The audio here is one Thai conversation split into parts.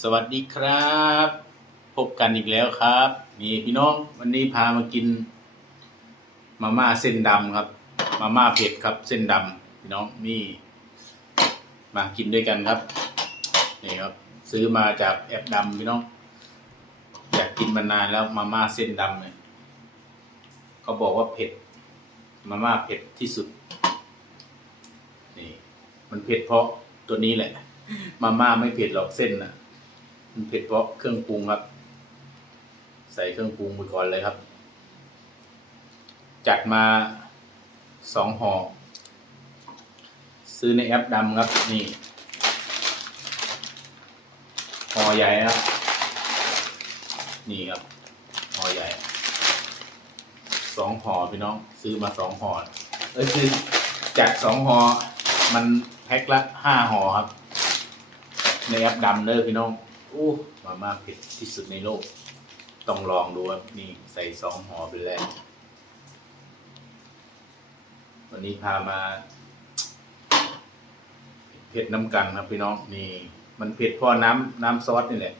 สวัสดีครับ พบกันอีกแล้วครับ นี่พี่น้องวันนี้พามากิน มาม่าเส้นดำครับ มาม่าเผ็ดครับ เส้นดำพี่น้องนี่ มากินด้วยกันครับนี่ครับ ซื้อมาจากแอปดำพี่น้อง อยากกินมานานแล้วมาม่าเส้นดำเลยเขาบอกว่าเผ็ด มาม่าเผ็ดที่สุด นี่ มันเผ็ดเพราะตัวนี้แหละ มาม่าไม่เผ็ดหรอกเส้นนะ มันเผ็ดเพราะเครื่องปรุงครับ ใส่เครื่องปรุงไปก่อนเลยครับ จัดมาสองห่อซื้อในแอปดำครับ นี่ห่อใหญ่ครับ นี่ครับห่อใหญ่สองห่อพี่น้อง ซื้อมาสองห่อเอ้ยคือจัดสองห่อมันแพ็คละห้าห่อครับ ในแอปดำเด้อพี่น้อง โอ้มาม่าเผ็ดที่สุดในโลก ต้องลองดูครับนี่ใส่สองห่อไปแล้ว วันนี้พามา เผ็ดน้ำกันครับพี่น้องนี่ มันเผ็ดเพราะน้ำน้ำซอสนี่แหละ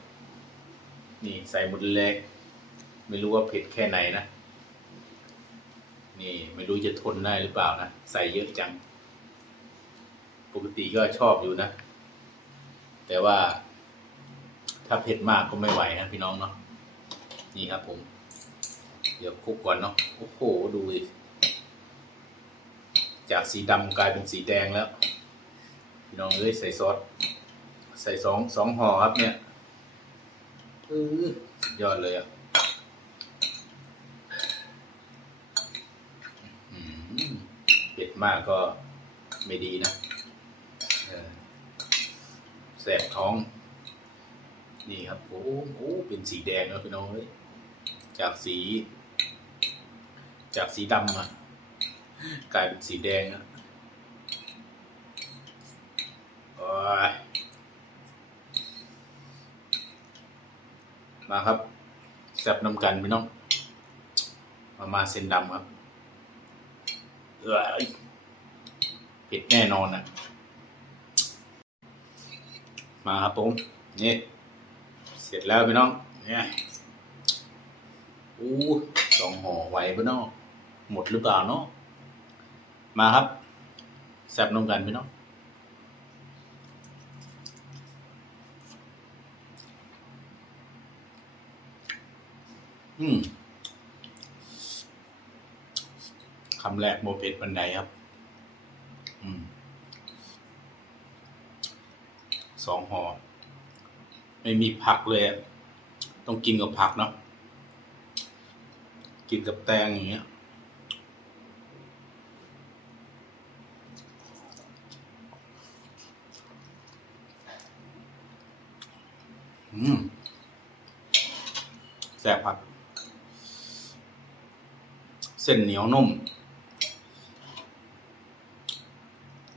นี่ใส่หมดเลยไม่รู้ว่าเผ็ดแค่ไหนนะ นี่ไม่รู้จะทนได้หรือเปล่านะ ใส่เยอะจัง ปกติก็ชอบอยู่นะ แต่ว่า ถ้าเผ็ดมากก็ไม่ไหวนะพี่น้องเนาะนี่ครับผม เดี๋ยวคลุกก่อนเนาะโอ้โหดูดิจากสีดำกลายเป็นสีแดงแล้ว พี่น้องเอ้ยใส่ซอสใส่สองสองห่อครับเนี่ยเออยอดเลยอะเผ็ดมากก็ไม่ดีนะเออแสบท้อง นี่ครับโอ้โหเป็นสีแดงแล้วพี่น้องเอ้ยจากสี จากสีดำอะกลายเป็นสีแดงอะโอ้ยมาครับแซบน้ำกันพี่น้อง มามาเส้นดำครับเอยเผ็ดแน่นอนอะ มาครับผม นี่ ร็จแล้วพี่น้อง เนี่ยอู้สองห่อไหวพี่น้องหมดหรือเปล่าเนาะมาครับแซบน้ำกันพี่น้องอืมคำแรกโมเป็ดบันไดครับ อืมสองห่อ ไม่มีผักเลย ต้องกินกับผักเนาะกินกับแตงอย่างเงี้ยอืมแซ่บผัก เส้นเหนียวนุ่ม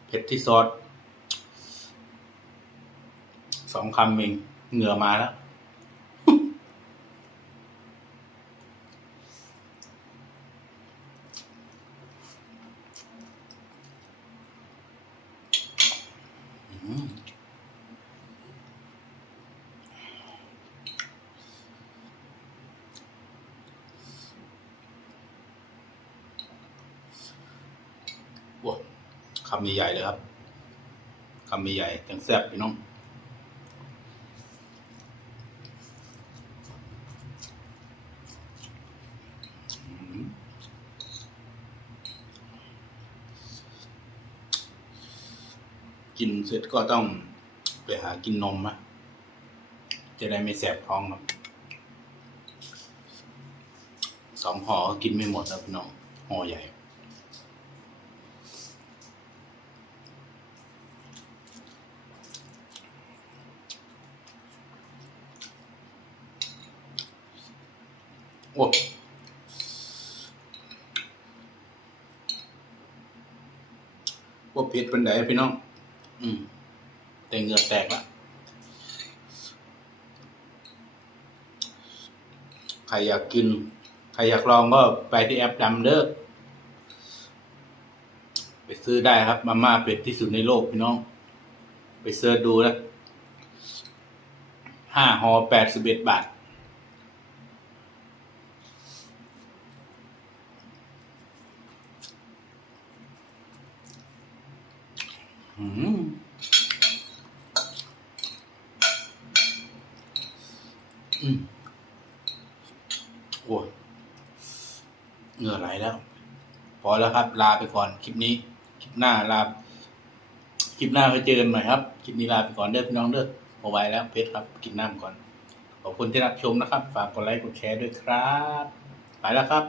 เผ็ดที่ซอสสองคำเอง เหงื่อมาแล้วอืมโอ้คำใหญ่ๆเลยครับ คำใหญ่ๆยังแซ่บพี่น้อง กินเสร็จก็ต้องไปหากินนมนะจะได้ไม่แสบท้องครับสองห่อกินไม่หมดนะพี่น้องห่อใหญ่โอ้ว่าเผ็ดเป็นไหนพี่น้อง อืม แต่เหงือกแตกละใครอยากกิน ใครอยากลองก็ไปที่แอปดำเด้อไปซื้อได้ครับ มาม่าเผ็ดที่สุดในโลกพี่น้อง ไปเสิร์ชดูนะห้าห่อแปดสิบเอ็ดบาท อืม อืมโอ้ยเหงื่อไหลแล้ว พอแล้วครับ ลาไปก่อนคลิปนี้ คลิปหน้าลา คลิปหน้าไปเจอกันใหม่ครับ คลิปนี้ลาไปก่อนเด้อพี่น้องเด้อพอไว้แล้วเพชรครับ กินน้ำก่อน ขอบคุณที่รับชมนะครับ ฝากกดไลค์กดแชร์ด้วยครับ ไปแล้วครับ